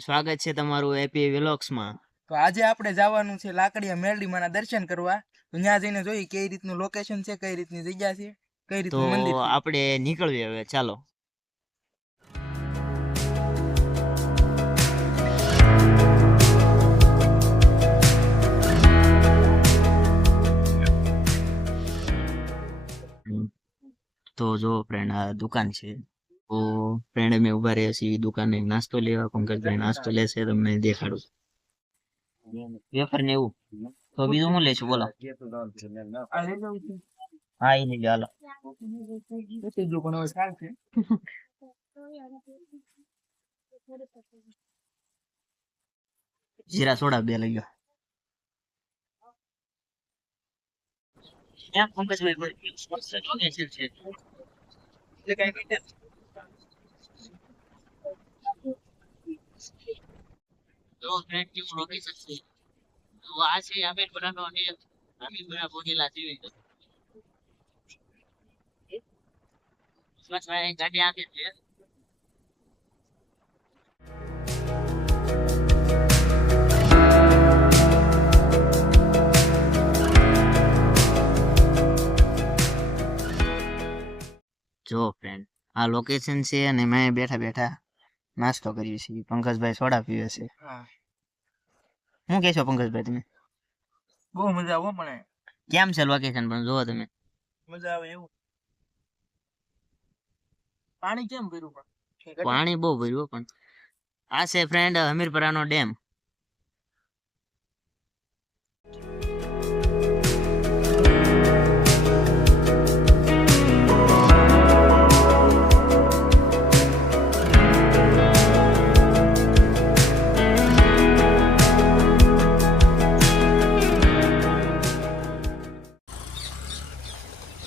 સ્વાગત છે તમારું એપી વ્લોગ્સમાં। તો આજે આપણે જવાનું છે લાકડીયા મેરડીમાંના દર્શન કરવા। તો ત્યાં જઈને જોઈ કઈ રીતનું લોકેશન છે, કઈ રીતની જગ્યા છે, કઈ તો રીતનું મંદિર છે। આપણે નીકળીએ હવે, ચાલો। તો જો ફ્રેન્ડ આ દુકાન છે। તો ફ્રેન્ડ અમે ઉભા રહ્યા છીએ દુકાને નાસ્તો લેવા। પંકજભાઈ નાસ્તો લેશે, તમને દેખાડું વેફર ને એવું। તો બીજું શું લેશું બોલો? હા એ લઈ લો, હાલો। જીરા સોડા 2 લઈ લો। ત્યાં પંકજભાઈ છે તો ફ્રેન્ડ કેવું લોકેશન છે? તો આ છે આમીરપરાનો ડેમ। આમીરપરા ભોગેલા જેવી બસ ભાઈ ગાડી આપે છે। જો ફ્રેન્ડ આ લોકેશન છે અને મેં બેઠા બેઠા નાસ્તો કરીએ છીએ। પંકજભાઈ સોડા પીવે છે। શું કહેશો પંકજભાઈ તમે? બહુ મજા આવે પણ કેમ છે લોકેશન પણ જોવો તમે? મજા આવે એવું। પાણી કેમ ભર્યું પણ? પાણી બહુ ભર્યું પણ આ છે ફ્રેન્ડ અમીરપરાનો ડેમ।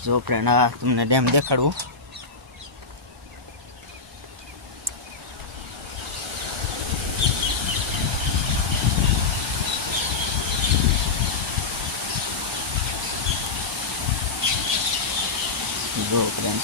જો ફ્રેન્ડ આ તમને ડેમ દેખાડું। જો ફ્રેન્ડ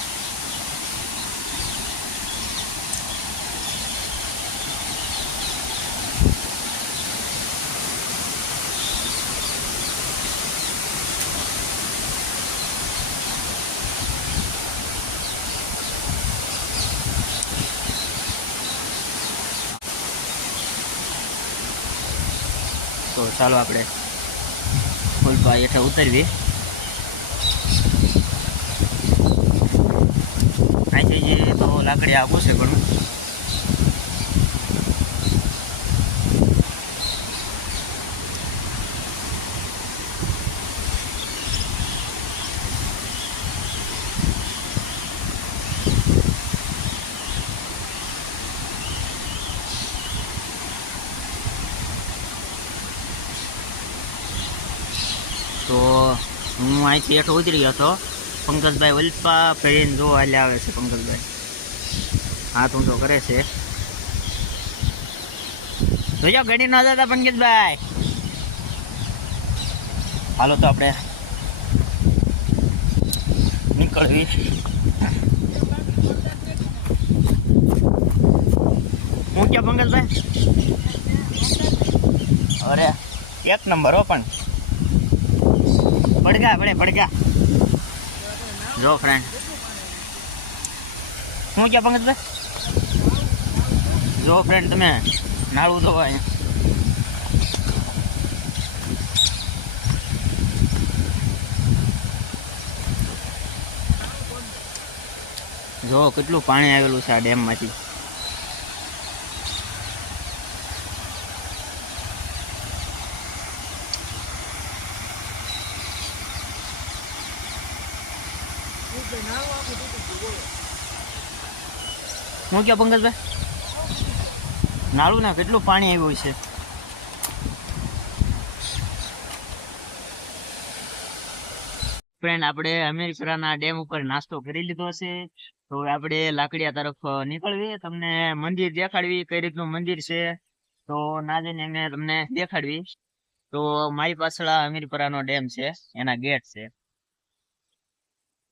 તો ચાલો આપણે ફૂલપા હેઠળ ઉતરવી। અહીંથી જઈએ તો લાકડી આવું છે ઘણું। તો હું અહીંથી હેઠો ઉતરી ગયો હતો। પંકજભાઈ વલ્પા ફેરીને જો હાલે આવે છે। પંકજભાઈ હાથ ઊંચો કરે છે। જોજો ગાડી ન જતા પંકજભાઈ। હાલો તો આપણે નીકળવી। હું ક્યાં પંકજભાઈ? અરે એક નંબર હો પણ પડગા પડે પડગા। જો ફ્રેન્ડ શું ક્યાં પંકજભાઈ? જો ફ્રેન્ડ તમે નાળું તો જો કેટલું પાણી આવેલું છે આ ડેમમાંથી। હું ક્યાં પંકજભાઈ? નાળું ના કેટલું પાણી આવ્યું છે। ફ્રેન્ડ આપણે અમીરપરાના ડેમ ઉપર નાસ્તો કરી લીધો છે। તો આપણે લાકડીયા તરફ નીકળવી, તમને મંદિર દેખાડવી કઈ રીતનું મંદિર છે। તો ના જઈને અમે તમને દેખાડવી। તો મારી પાછળ અમીરપરાનો ડેમ છે, એના ગેટ છે।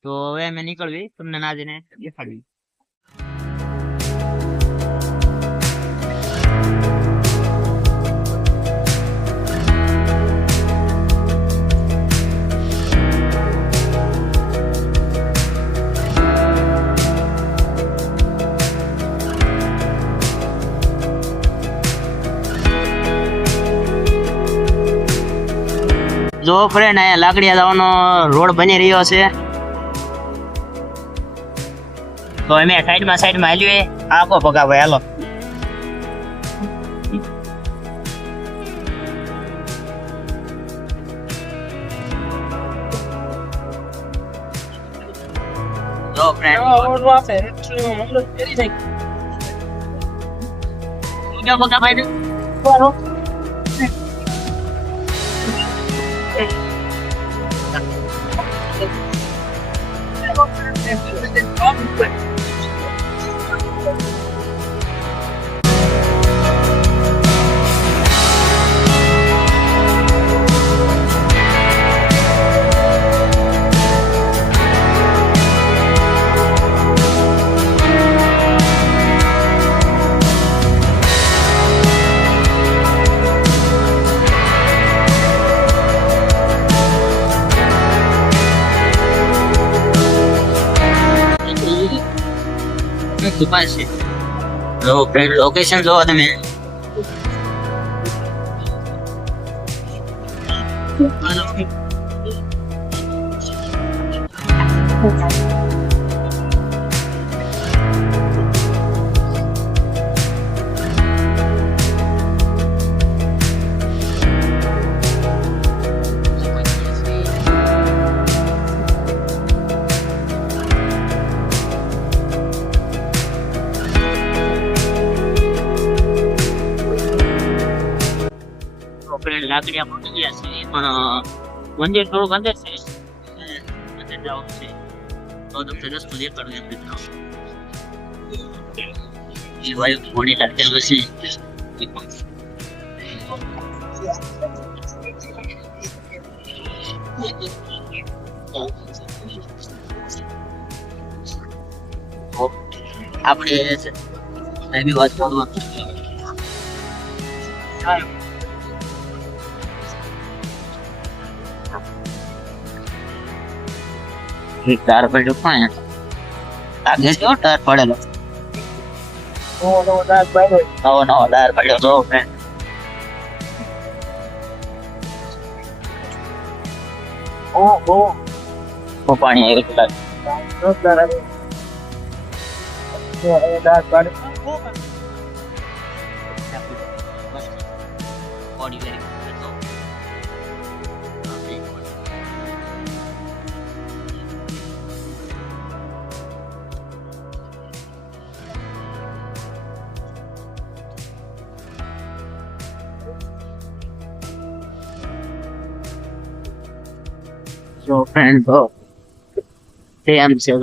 તો હવે અમે નીકળવી, તમને ના જઈને દેખાડવી। જો ફ્રેન્ડ અહીંયા લાકડીયા જવાનો રોડ બની રહ્યો છે, તો અમે સાઈડમાં હાલીએ. આખો પગા ભાઈ હાલો. જો ફ્રેન્ડ પગા ભાઈ દુકાન છે. જો ફ્રેન્ડ લોકેશન જોવો તમે. લાકડીયા પહોંચી ગયા છે, પણ મંદિર થોડુંક અંદર છે, અંદર જવાનું છે. તો તમને રસ્તો દેખાડું એમ મિત્રો. એ વાયુ ઘોડી લાગેલું છે. આપણે એવી વાત કરવાનું ટાર પડ્યો પણ આગે જો ટાર પડેલો. નવો ટાર પડ્યો જો ફ્રેન્ડ. પાણી જો ફ્રેન્ડ તો તેમ છે.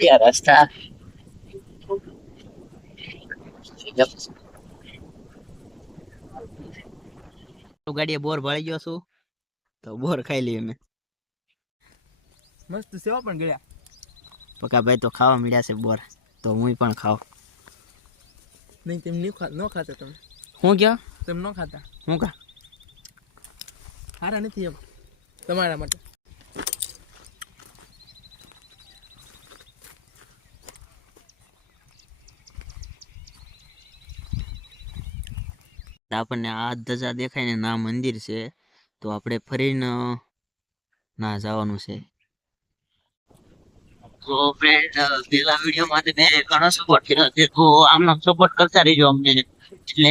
જો રસ્તા ગાડીએ બોર ભળી ગયો છું, તો બોર ખાઈ લઈએ અમે. મસ્ત સેવા પણ ગયા. પકા ભાઈ તો ખાવા મળ્યા છે બોર, તો હું પણ ખાવ. નહીં તેમ ન ખાતા તમે. હું ક્યાં તેમ ન ખાતા. હું કા સારા નથી એમ તમારા માટે. આપણને આ ધજા દેખાય ને ના મંદિર છે, તો આપણે ફરીને ના જવાનું છે. તો ફ્રેન્ડ પેલા વિડીયોમાં મેં ઘણો સપોર્ટ કર્યો છે, તો આમનો સપોર્ટ કરતા રહેજો અમને, એટલે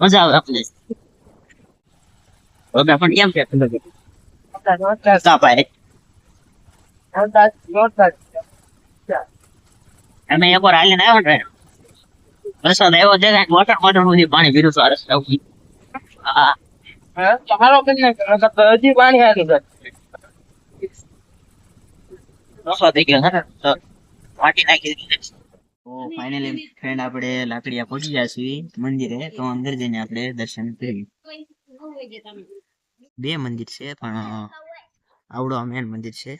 મજા આવે આપણે. હવે પણ કેમ છે અમે એક વાર હાલીને આવ્યો ને વરસાદ આવ્યો છે, વોટર પાણી પીધું છું આ રસ્તા ઉપર. હા હજી પાણી આવી જાય. ફાઇનલી ફ્રેન્ડ આપણે લાકડીયા પહોંચી ગયા છીએ મંદિરે, તો અંદર જઈને આપણે દર્શન કરીએ. બે મંદિર છે, પણ આવડો મેન મંદિર છે,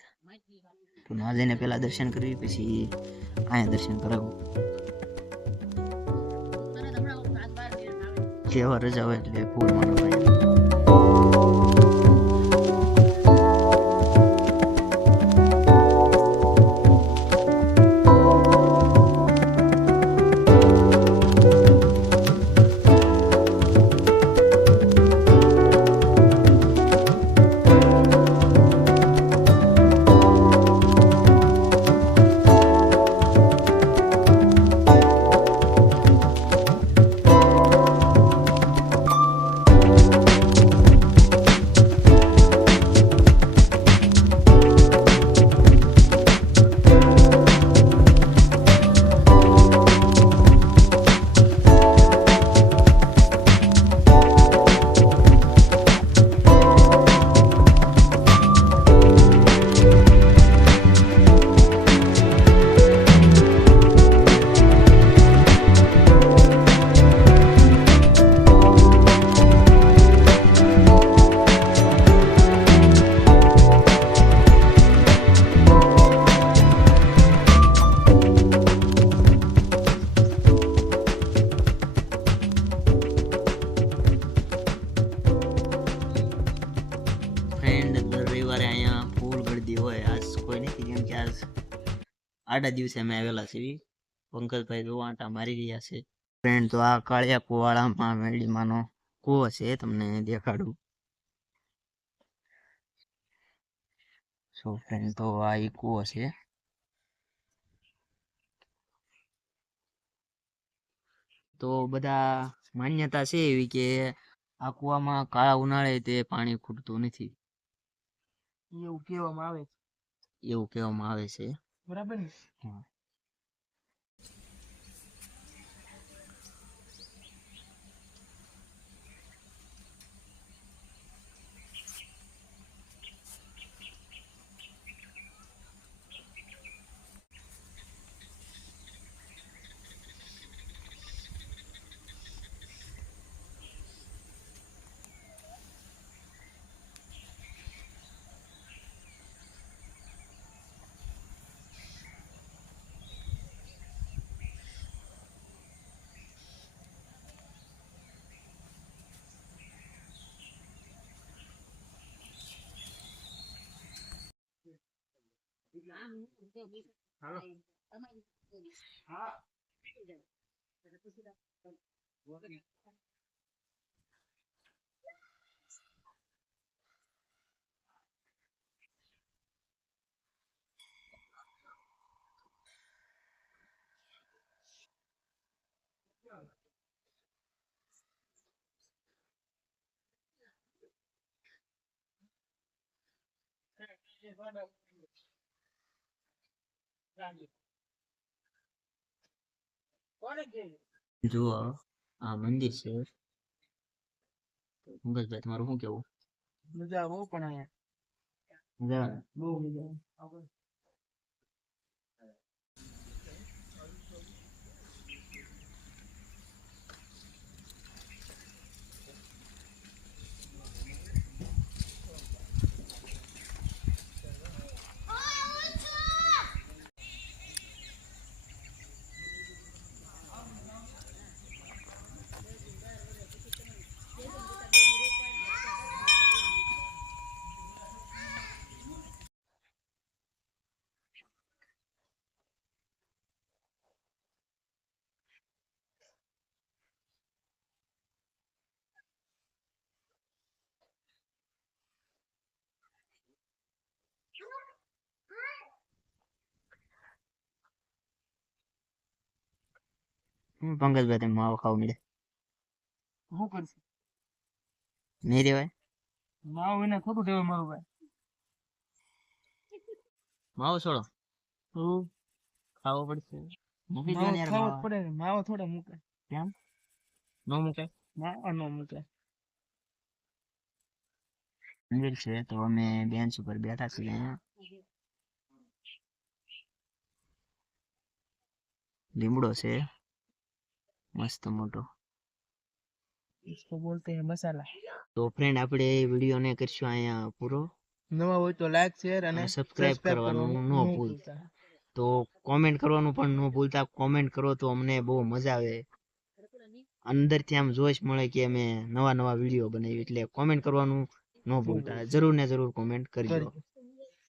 તો ના જઈને પેલા દર્શન કરવી, પછી અહીંયા દર્શન કરાવવું. જેવા રજા હોય એટલે ફૂલ માનો ભાઈ. હોય આજ કોઈ નથી, કેમ કે આજ આડા દિવસે અમે આવેલા છીએ. પંકજભાઈ જો આંટા મારી રહ્યા છે. ફ્રેન્ડ, તો આ કાળિયા કુવાડામાં મેરડીમાંનો કૂવો છે, તમને દેખાડું. સો ફ્રેન્ડ, તો આ ઈ કૂવો છે. તો બધા માન્યતા છે એવી કે આ કૂવામાં કાળા ઉનાળે તે પાણી ખૂટતું નથી, એવું કહેવામાં આવે છે. એવું કહેવામાં આવે છે. બરાબર ને? હા. જુઓ, આ મંદિર છે. પંકજભાઈ, તમારું શું કેવું? મજા બહુ પણ અહીંયા મજા આવે? બહુ મજા આવે. પંકજભાઈ, તમે માવો ખાવ મળે શું કરશે? નહીં રેવાય? માવું એને ખોટું દેવાય મારું ભાઈ. માવો છોડો, ખાવો પડશે. મૂકી દો ને યાર ખાવો જ માવા. પડે ને, માવો થોડા મૂકે. કેમ ન મૂકે? માવા નો મૂકે. મંદિર છે, તો અમે બેન્ચ ઉપર બેઠા છીએ અહીંયા. લીમડો છે મસ્ત મોટો. इसको बोलते हैं मसाला. તો ફ્રેન્ડ, આપણે વિડીયોને કરશું અહીંયા પૂરો. નવા હોય તો લાઈક શેર અને સબસ્ક્રાઇબ કરવાનું ન ભૂલતા. તો કોમેન્ટ કરવાનું પણ ન ભૂલતા. કોમેન્ટ કરો તો અમને બહુ મજા આવે, અંદરથી આમ જોશ મળે કે અમે નવા નવા વિડીયો બનાવી. એટલે કોમેન્ટ કરવાનું ન ભૂલતા. જરૂર ને જરૂર કોમેન્ટ કરજો.